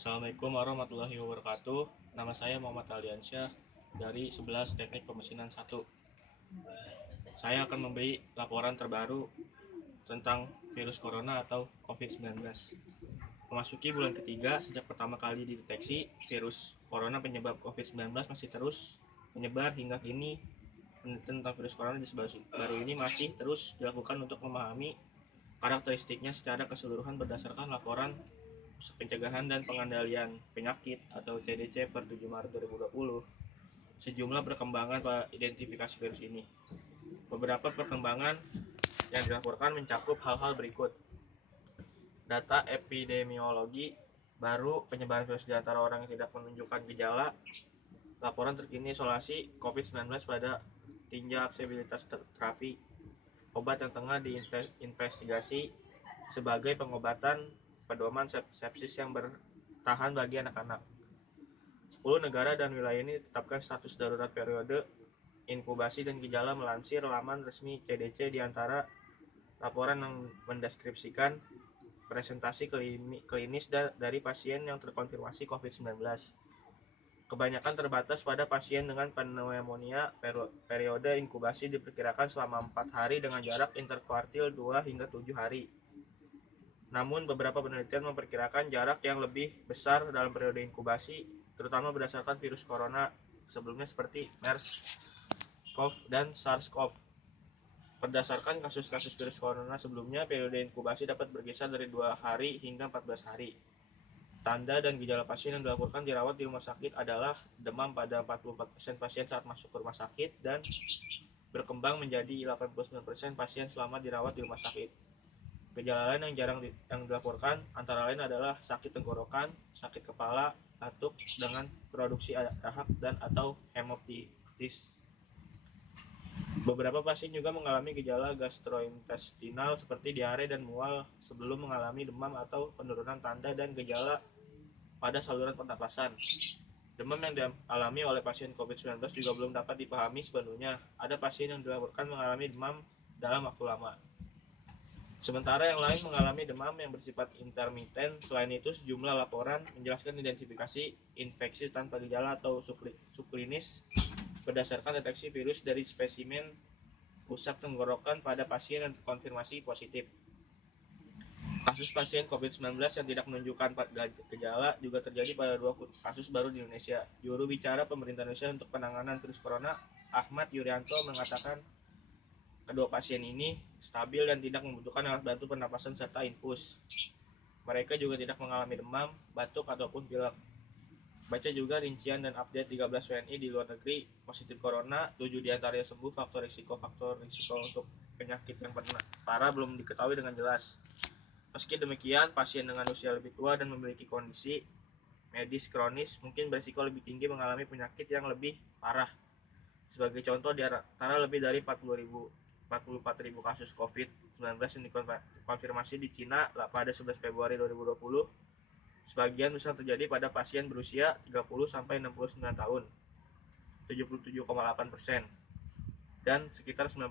Assalamualaikum warahmatullahi wabarakatuh. Nama saya Muhammad Aliansyah dari 11 Teknik Pemesinan 1. Saya akan memberi laporan terbaru tentang virus corona atau COVID-19. Memasuki bulan ketiga sejak pertama kali dideteksi, virus corona penyebab COVID-19 masih terus menyebar hingga kini. Penelitian tentang virus corona di baru ini masih terus dilakukan untuk memahami karakteristiknya secara keseluruhan berdasarkan laporan Pusat Pencegahan dan Pengendalian Penyakit atau CDC per 7 Maret 2020. Sejumlah perkembangan pada identifikasi virus ini. Beberapa perkembangan yang dilaporkan mencakup hal-hal berikut. Data epidemiologi baru penyebaran virus di antara orang yang tidak menunjukkan gejala. Laporan terkini isolasi COVID-19 pada tinjau aksesibilitas terapi. Obat yang tengah diinvestigasi sebagai pengobatan pedoman sepsis yang bertahan bagi anak-anak. 10 negara dan wilayah ini ditetapkan status darurat periode inkubasi dan gejala melansir laman resmi CDC. Di antara laporan yang mendeskripsikan presentasi klinis dari pasien yang terkonfirmasi COVID-19. Kebanyakan terbatas pada pasien dengan pneumonia. Periode inkubasi diperkirakan selama 4 hari dengan jarak interkuartil 2 hingga 7 hari. Namun beberapa penelitian memperkirakan jarak yang lebih besar dalam periode inkubasi, terutama berdasarkan virus corona sebelumnya seperti MERS-CoV dan SARS-CoV. Berdasarkan kasus-kasus virus corona sebelumnya, periode inkubasi dapat berkisar dari 2 hari hingga 14 hari. Tanda dan gejala pasien yang dilaporkan dirawat di rumah sakit adalah demam pada 44% pasien saat masuk ke rumah sakit dan berkembang menjadi 89% pasien selama dirawat di rumah sakit. Gejala lain yang jarang yang dilaporkan antara lain adalah sakit tenggorokan, sakit kepala, batuk dengan produksi dahak dan atau hemoptysis. Beberapa pasien juga mengalami gejala gastrointestinal seperti diare dan mual sebelum mengalami demam atau penurunan tanda dan gejala pada saluran pernapasan. Demam yang dialami oleh pasien COVID-19 juga belum dapat dipahami sepenuhnya. Ada pasien yang dilaporkan mengalami demam dalam waktu lama, sementara yang lain mengalami demam yang bersifat intermiten. Selain itu, sejumlah laporan menjelaskan identifikasi infeksi tanpa gejala atau subklinis berdasarkan deteksi virus dari spesimen pusat tenggorokan pada pasien yang terkonfirmasi positif. Kasus pasien COVID-19 yang tidak menunjukkan gejala juga terjadi pada 2 kasus baru di Indonesia. Juru bicara pemerintah Indonesia untuk penanganan virus corona, Ahmad Yuryanto, mengatakan kedua pasien ini stabil dan tidak membutuhkan alat bantu pernapasan serta infus. Mereka juga tidak mengalami demam, batuk, ataupun pilek. Baca juga rincian dan update 13 WNI di luar negeri positif corona, 7 diantaranya sembuh. Faktor risiko untuk penyakit yang parah belum diketahui dengan jelas. Meski demikian, pasien dengan usia lebih tua dan memiliki kondisi medis kronis mungkin berisiko lebih tinggi mengalami penyakit yang lebih parah. Sebagai contoh, di antara lebih dari 44.000 kasus COVID-19 yang dikonfirmasi di Cina pada 11 Februari 2020, sebagian besar terjadi pada pasien berusia 30-69 tahun, 77,8%, dan sekitar 19%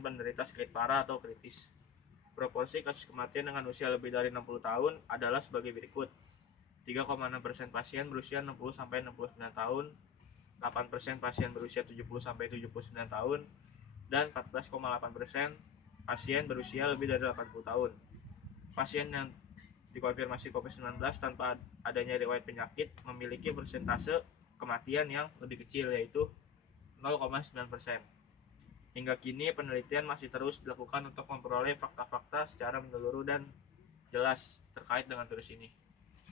penderita sakit parah atau kritis. Proporsi kasus kematian dengan usia lebih dari 60 tahun adalah sebagai berikut: 3,6% pasien berusia 60-69 tahun, 8% pasien berusia 70-79 tahun, dan 14,8% pasien berusia lebih dari 80 tahun. Pasien yang dikonfirmasi COVID-19 tanpa adanya riwayat penyakit memiliki persentase kematian yang lebih kecil, yaitu 0,9%. Hingga kini penelitian masih terus dilakukan untuk memperoleh fakta-fakta secara menyeluruh dan jelas terkait dengan virus ini.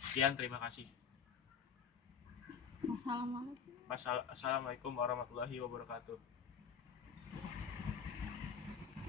Sekian, terima kasih. Assalamualaikum warahmatullahi wabarakatuh.